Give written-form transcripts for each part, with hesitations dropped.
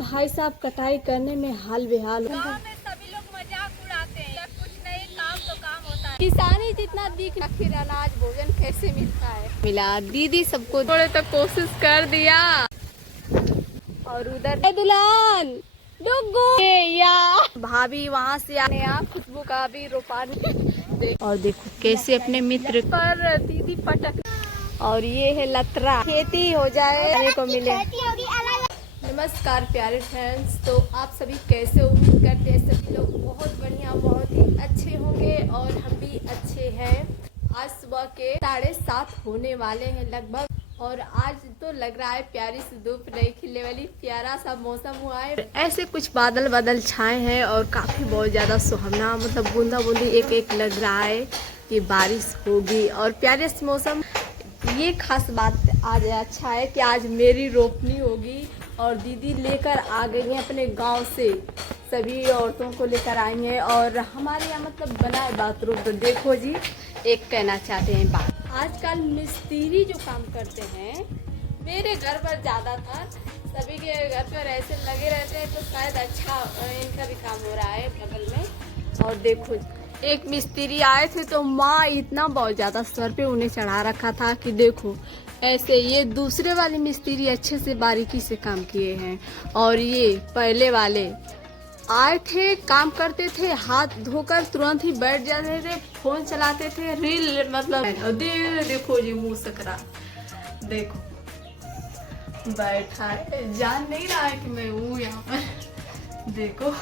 भाई साहब कटाई करने में हाल बेहाल। गाँव में सभी लोग मजाक उड़ाते हैं, कुछ नहीं, काम तो काम होता है। किसानी जितना दिख, आखिर अनाज भोजन कैसे मिलता है? मिला दीदी सबको थोड़े तो कोशिश कर दिया। और उधर दुल्हन डुगू या भाभी वहाँ से आने खुशबू का भी रोपा और देखो कैसे अपने मित्र पर दीदी पटक। और ये है लतरा, खेती हो जाए को मिले। नमस्कार प्यारे फ्रेंड्स, तो आप सभी कैसे? उम्मीद करते हैं सभी लोग बहुत बढ़िया, बहुत ही अच्छे होंगे और हम भी अच्छे हैं। आज सुबह के 7:30 होने वाले हैं लगभग, और आज तो लग रहा है प्यारी सी धूप नहीं खिलने वाली, प्यारा सा मौसम हुआ है। ऐसे कुछ बादल बादल छाए हैं और काफी बहुत ज्यादा सुहावना, मतलब बूंदा बूंदी एक एक लग रहा है कि बारिश होगी और प्यारे से मौसम। ये खास बात आज अच्छा है कि आज मेरी रोपनी होगी और दीदी लेकर आ गई हैं अपने गांव से, सभी औरतों को लेकर आई हैं और हमारे यहाँ मतलब बना है बाथरूम। तो देखो जी, एक कहना चाहते हैं बात, आजकल मिस्त्री जो काम करते हैं, मेरे घर पर ज़्यादातर सभी के घर पर ऐसे लगे रहते हैं, तो शायद अच्छा इनका भी काम हो रहा है बगल में। और देखो एक मिस्त्री आए थे तो माँ इतना बहुत ज़्यादा सर पे उन्हें चढ़ा रखा था कि देखो ऐसे। ये दूसरे वाले मिस्त्री अच्छे से बारीकी से काम किए हैं, और ये पहले वाले आए थे, काम करते थे, हाथ धोकर तुरंत ही बैठ जाते थे, फोन चलाते थे, रील मतलब देखो जी मुंह सकरा, देखो बैठा है, जान नहीं रहा है कि मैं हूँ यहाँ पर। देखो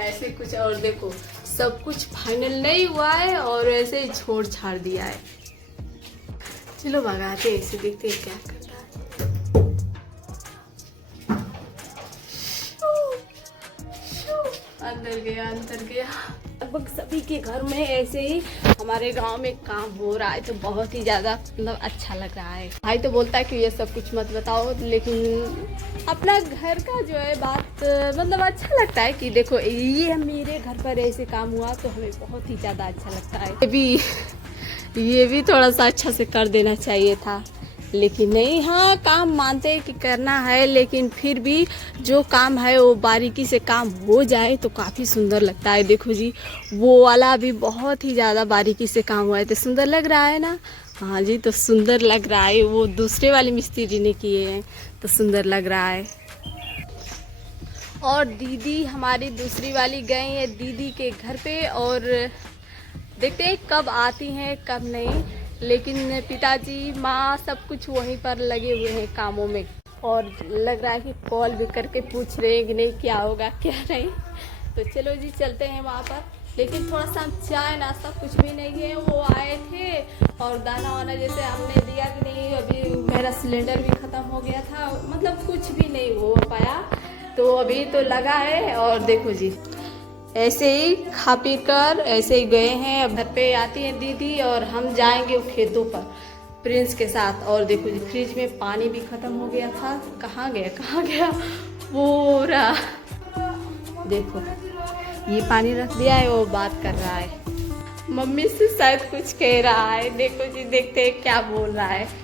ऐसे कुछ, और देखो सब कुछ फाइनल नहीं हुआ है और ऐसे ही छोड़ छाड़ दिया है। चलो भगाते ऐसे, देखते हैं क्या करता है। अंदर गया अंदर गया। लगभग सभी के घर में ऐसे ही हमारे गांव में काम हो रहा है, तो बहुत ही ज्यादा मतलब अच्छा लग रहा है। भाई तो बोलता है कि ये सब कुछ मत बताओ, लेकिन अपना घर का जो है बात मतलब अच्छा लगता है कि देखो ये मेरे घर पर ऐसे काम हुआ, तो हमें बहुत ही ज्यादा अच्छा लगता है। ये भी थोड़ा सा अच्छा से कर देना चाहिए था, लेकिन नहीं। हाँ, काम मानते हैं कि करना है, लेकिन फिर भी जो काम है वो बारीकी से काम हो जाए तो काफ़ी सुंदर लगता है। देखो जी, वो वाला भी बहुत ही ज़्यादा बारीकी से काम हुआ है, तो सुंदर लग रहा है ना? हाँ जी, तो सुंदर लग रहा है। वो दूसरे वाले मिस्त्री ने किए हैं तो सुंदर लग रहा है। और दीदी हमारी दूसरी वाली गई है दीदी के घर पे, और देखते हैं कब आती हैं कब नहीं, लेकिन पिताजी माँ सब कुछ वहीं पर लगे हुए हैं कामों में। और लग रहा है कि कॉल भी करके पूछ रहे हैं कि नहीं क्या होगा क्या नहीं। तो चलो जी चलते हैं वहाँ पर, लेकिन थोड़ा सा चाय नाश्ता कुछ भी नहीं है। वो आए थे और दाना वाना जैसे हमने दिया कि नहीं, अभी मेरा सिलेंडर भी ख़त्म हो गया था, मतलब कुछ भी नहीं हो पाया, तो अभी तो लगा है। और देखो जी ऐसे ही खा पी कर ऐसे ही गए हैं। अब घर पे आती है दीदी और हम जाएंगे खेतों पर प्रिंस के साथ। और देखो जी, फ्रिज में पानी भी खत्म हो गया था, कहाँ गया पूरा। देखो ये पानी रख दिया है, वो बात कर रहा है, मम्मी से शायद कुछ कह रहा है। देखो जी, देखते हैं क्या बोल रहा है।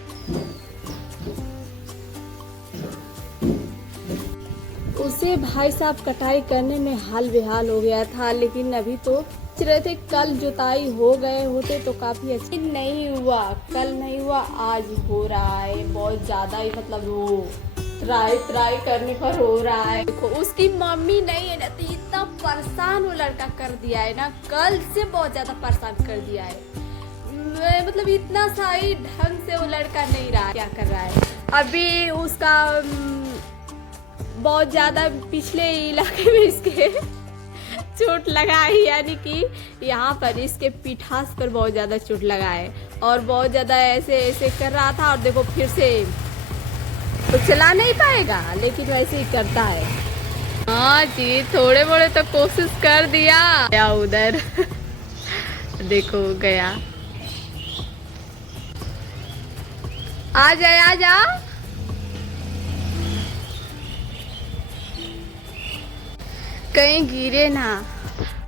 उसे भाई साहब कटाई करने में हाल बेहाल हो गया था, लेकिन अभी तो सोच रहे थे कल जुताई हो गए होते तो काफी अच्छी। नहीं हुआ, कल नहीं हुआ, आज हो रहा है बहुत ज्यादा ही, मतलब वो ट्राई करने पर हो रहा है। देखो उसकी मम्मी नहीं है ना, तो इतना परेशान वो लड़का कर दिया है ना, कल से बहुत ज्यादा परेशान कर दिया है। मतलब इतना सही ढंग से वो लड़का नहीं रहा, क्या कर रहा है अभी उसका बहुत ज़्यादा पिछले इलाके में इसके चोट लगा है, यानी कि यहाँ पर इसके पिठास पर बहुत ज़्यादा चोट लगा है और बहुत ज़्यादा ऐसे ऐसे कर रहा था। और देखो फिर से तो चला नहीं पाएगा, लेकिन वैसे ही करता है। हाँ जी, थोड़े बड़े तो कोशिश कर दिया, या उधर देखो गया। आ जा कहीं गिरे ना,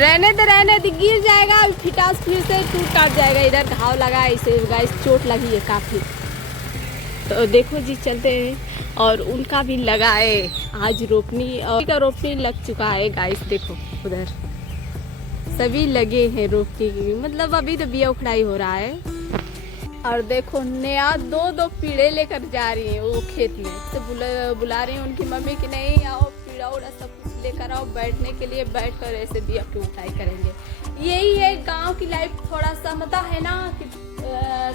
रहने दे गिर जाएगा, फिटास फिर से टूट काट जाएगा। इधर घाव लगा है, इसे गाइस चोट लगी है काफी। तो देखो जी चलते हैं और उनका भी लगा है आज रोपनी, और का रोपनी लग चुका है गाइस। देखो उधर सभी लगे हैं रोपनी की, मतलब अभी तो बिया उखड़ाई हो रहा है। और देखो नया दो पीढ़े लेकर जा रही है वो खेत में, तो बुला रही है उनकी मम्मी कि नहीं आओ पीढ़ा उड़ा सब कुछ लेकर आओ बैठने के लिए, बैठ कर ऐसे बिया की उठाई करेंगे। यही है गांव की लाइफ, थोड़ा सा मतलब है ना कि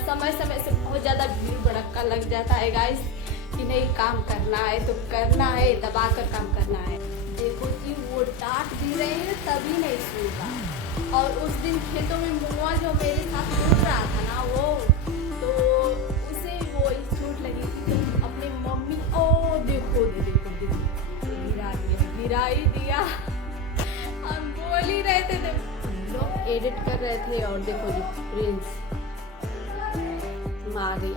समय समय से बहुत ज़्यादा भीड़ भड़क्का लग जाता है गाइस, कि नहीं काम करना है तो करना है, दबा कर काम करना है। देखो जी वो डांट भी रहे हैं तभी नहीं सुनता। और उस दिन खेतों में मुआ जो मेरे साथ घूम रहा था ना वो, तो उसे वो चोट लगी थी तो अपने मम्मी ओ देखो गिरा ही दिया। हम बोल ही रहे थे, लोग एडिट कर रहे थे और देखो जी प्रिंस मार गई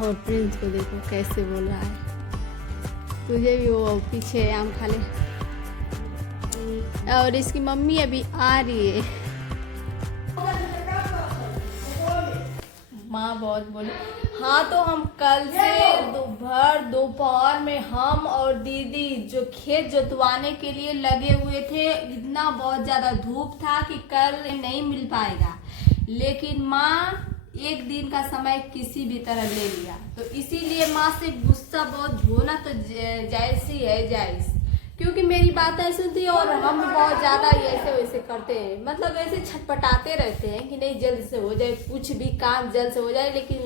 और प्रिंस को देखो कैसे बोल रहा है, तुझे भी वो पीछे आम खा ले। और इसकी मम्मी अभी आ रही है, माँ बहुत बोली। हाँ तो हम कल से दोपहर में हम और दीदी जो खेत जोतवाने के लिए लगे हुए थे, इतना बहुत ज़्यादा धूप था कि कल नहीं मिल पाएगा, लेकिन माँ एक दिन का समय किसी भी तरह ले लिया, तो इसीलिए माँ से गुस्सा बहुत होना तो जायज़ ही है, जायज़, क्योंकि मेरी बातें सुनती है और हम बहुत ज़्यादा ऐसे वैसे करते हैं, मतलब ऐसे छटपटाते रहते हैं कि नहीं जल्द से हो जाए, कुछ भी काम जल्द से हो जाए, लेकिन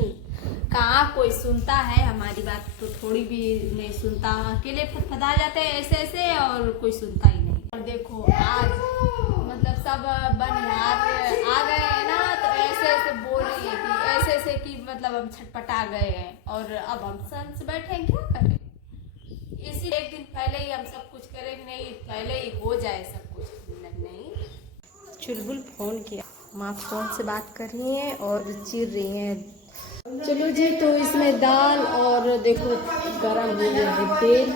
कहाँ कोई सुनता है हमारी बात, तो थोड़ी भी नहीं सुनता, अकेले फटफटा जाते हैं ऐसे ऐसे और कोई सुनता ही नहीं। और देखो आज मतलब सब बनिहार आ गए हैं ना, तो ऐसे ऐसे बोल रही है कि ऐसे ऐसे कि मतलब हम छटपटा गए हैं और अब हम संस बैठे हैं, क्या करें। इसी एक दिन पहले ही हम सब कुछ करेंगे, नहीं पहले ही हो जाए सब कुछ, नहीं। चुलबुल फोन किया, माँ फोन से बात कर रही है और चिर रही है। चलो जी, तो इसमें दाल और देखो गरम हो गया है तेल,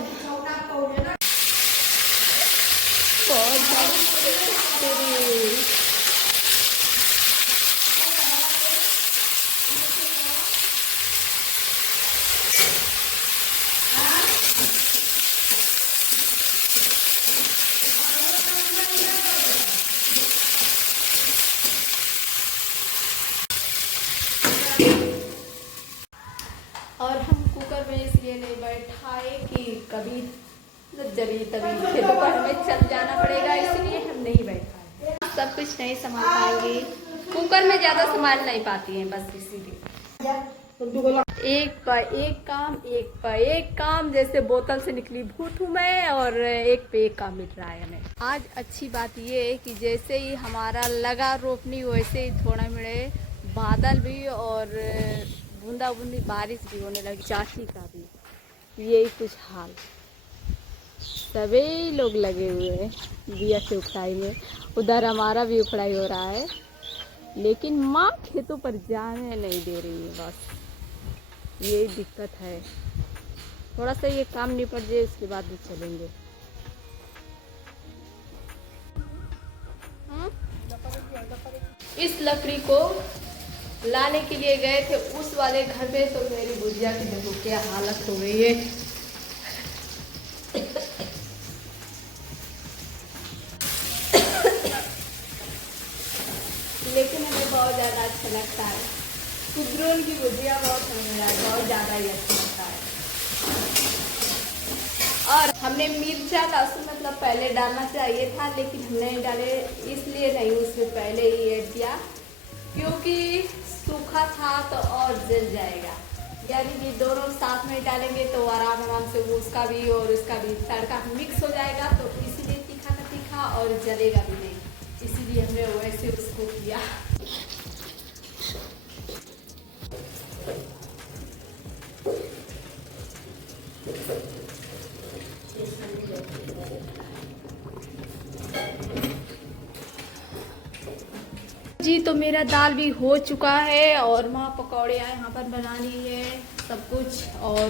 बहुत और हम कुकर में इसलिए नहीं बैठाए कि कभी जभी तभी खेतों पर हमें चल जाना पड़ेगा, इसलिए हम नहीं बैठाए। सब कुछ नहीं संभाल पाएंगे, कुकर में ज़्यादा संभाल नहीं पाती हैं, बस इसीलिए एक पर एक काम जैसे बोतल से निकली भूत हूँ मैं, और एक पे एक काम मिल रहा है हमें। आज अच्छी बात ये है कि जैसे ही हमारा लगा रोपनी वैसे ही थोड़ा मिले बादल भी और बूंदा बूंदी बारिश भी होने लगी, चाची का भी यही कुछ हाल, सभी लोग लगे हुए हैं बिया की उखड़ाई में। उधर हमारा भी उखड़ाई हो रहा है, लेकिन माँ खेतों पर जाने नहीं दे रही है, बस यही दिक्कत है। थोड़ा सा ये काम निपट जाए उसके बाद भी चलेंगे। इस लकड़ी को लाने के लिए गए थे उस वाले घर में, तो मेरी बुढ़िया की देखो क्या हालत हो गई है। लेकिन हमें बहुत ज़्यादा अच्छा लगता है, कुदरून की भुजिया बहुत ज़्यादा ही अच्छा लगता है। और हमने मिर्चा लहसुन मतलब पहले डालना चाहिए था, लेकिन हम नहीं डाले, इसलिए नहीं उसमें पहले ही ऐड किया, क्योंकि सूखा था तो और जल जाएगा, यानी कि दोनों साथ में डालेंगे तो आराम से उसका भी और इसका भी तड़का मिक्स हो जाएगा, तो इसीलिए तीखा का तीखा और जलेगा भी नहीं, इसीलिए हमने वैसे उसको किया। जी तो मेरा दाल भी हो चुका है और माँ पकौड़े यहाँ पर बना ली है सब कुछ, और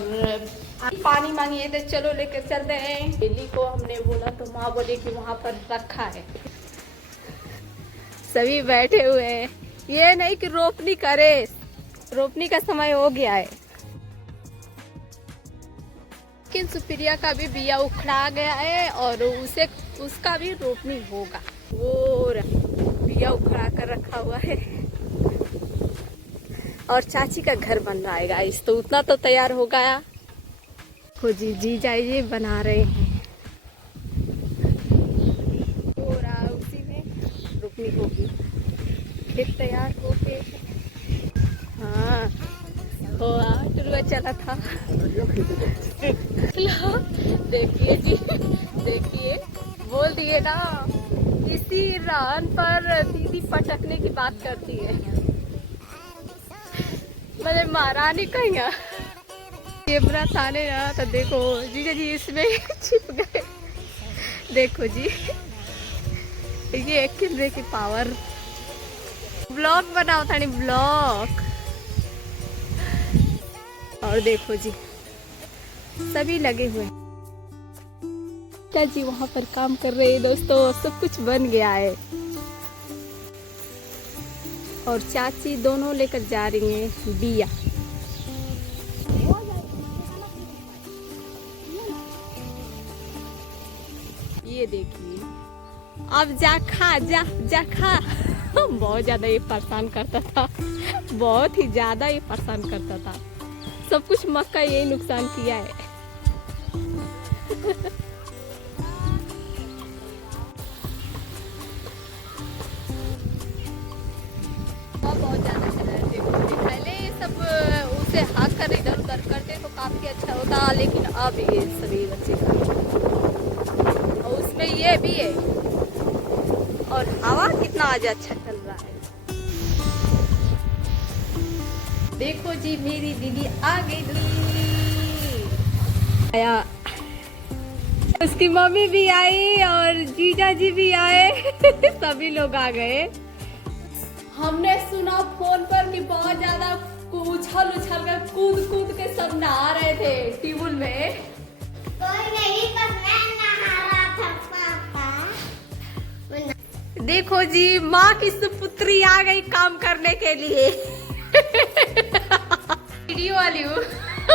पानी मांगी है तो चलो लेकर चलते हैं। डेली को हमने बोला तो माँ बोली कि वहाँ पर रखा है, सभी बैठे हुए हैं, ये नहीं कि रोपनी करे, रोपनी का समय हो गया है, लेकिन सुप्रिया का भी बिया उखड़ा गया है और उसका भी रोपनी होगा। वो बिया उखड़ा कर रखा हुआ है और चाची का घर बन रहा है गाइस, तो उतना तो तैयार हो गया। देखो जी जीजा जी बना रहे हैं और उसी में रोपनी होगी। खेत तैयार हो गए। हाँ टुलवा चला था। देखिए जी, देखिए बोल दिए ना, इसी रान पर दीदी पटकने की बात करती है। मैंने महारानी कहीं कैमरा साले ना, तो देखो जीजा जी इसमें छिप गए। देखो जी ये कैमरे की पावर। ब्लॉग बनाओ था, नहीं ब्लॉग। और देखो जी सभी लगे हुए क्या जी वहां पर काम कर रहे हैं दोस्तों। सब कुछ बन गया है और चाची दोनों लेकर जा रही हैं बिया। ये देखिए, अब जा खा, जा खा। बहुत ज्यादा ये परेशान करता था, बहुत ही ज्यादा ये परेशान करता था। सब कुछ मक्का यही नुकसान किया है। बहुत ज्यादा चला है। देखो पहले ये सब उसे हाथ कर इधर उधर करते तो काफी अच्छा होता, लेकिन अब ये सभी बच्चे और उसमें ये भी है। और हवा कितना आज अच्छा चल रहा है। देखो जी मेरी दीदी आ गई, आया उसकी मम्मी भी आई और जीजा जी भी आए। सभी लोग आ गए। हमने सुना फोन पर कि बहुत ज्यादा उछल कर कूद के सब नहा रहे थे ट्यूबवेल में। कोई नहीं, बस मैं नहा रहा था पापा। देखो जी माँ की सुपुत्री आ गई काम करने के लिए। वीडियो वाली हूँ।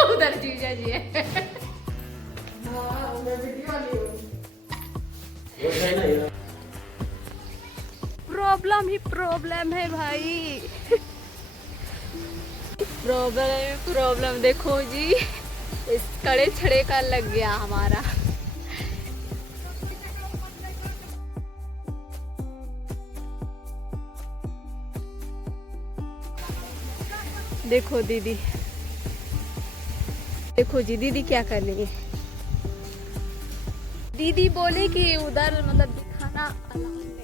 उधर जीजा जी है। हाँ, मैं वीडियो वाली हूँ। प्रॉब्लम है भाई। प्रॉब्लम देखो जी, इस कड़े छड़े का लग गया हमारा। देखो दीदी, देखो जी दीदी क्या कर रही है। दीदी बोले कि उधर मतलब दिखाना अलाउ नहीं है,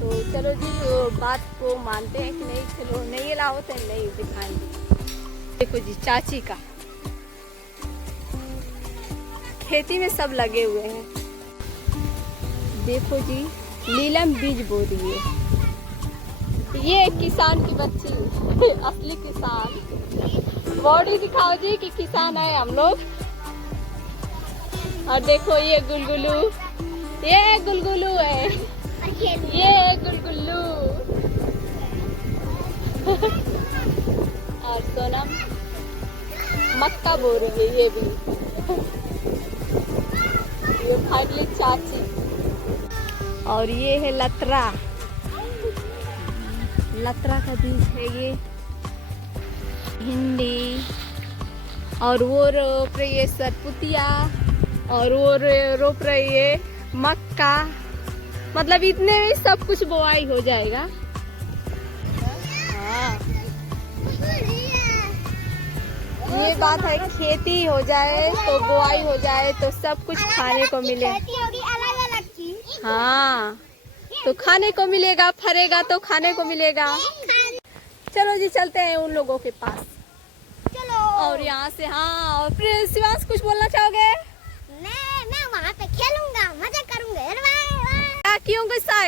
तो चलो जी वो बात को मानते हैं कि नहीं, चलो नहीं अलाउ तो नहीं दिखाएंगे। देखो जी चाची का खेती में सब लगे हुए हैं। देखो जी नीलम बीज बो रही है। ये किसान की बच्ची, असली किसान। बॉडी दिखाओ जी कि किसान है हम लोग। और देखो ये गुलगुलू है, ये गुलगुल्लू। और सोनम मक्का बो रही है। ये भी ये फाइनली चाची। और ये है लतरा का बीज है ये। भिंडी और वो रोप रही है सरपुतिया और वो रोप रही है मक्का। मतलब इतने में सब कुछ बोआई हो जाएगा। हाँ ये बात है, खेती हो जाए तो बोआई हो जाए तो सब कुछ खाने को मिले। खेती होगी अलग-अलग चीज। हाँ तो खाने को मिलेगा, फरेगा तो खाने को मिलेगा। चलो जी चलते हैं उन लोगों के पास। चलो। और यहाँ से हाँ, और फिर शिवांश कुछ बोलना चाहोगे? मैं वहाँ पे खेलूंगा, मजा करूंगा। क्या क्यों गुस्सा है?